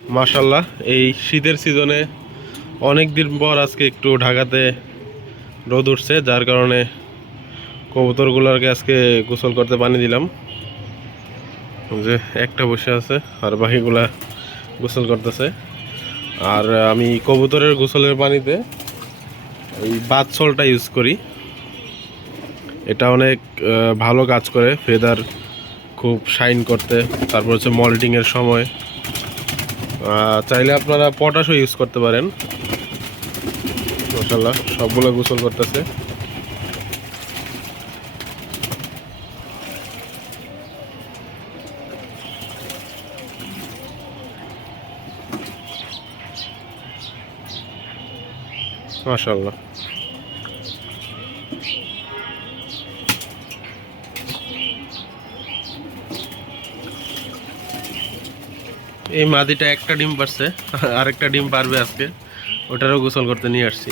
মাশাল্লাহ, এই শীতের সিজনে অনেক দিন পর আজকে একটু ঢাকাতে রোদ উঠছে, যার কারণে কবুতরগুলোকে আজকে গোসল করতে পানি দিলাম। যে একটা বসে আছে আর বাকিগুলা গোসল করতেছে। আর আমি কবুতরের গোসলের পানিতে এই বাথসলটা ইউজ করি। এটা অনেক ভালো কাজ করে ফেদার খুব শাইন করতে। তারপর হচ্ছে মল্টিংয়ের সময় চাইলে আপনারা পটাশও ইউজ করতে পারেন। মাশাআল্লাহ, সবগুলো গোসল করতেছে। মাশাআল্লাহ, এই মাদিটা একটা ডিম পারছে, আরেকটা ডিম পারবে আজকে, ওটারও গোসল করতে নিয়ে আসছি।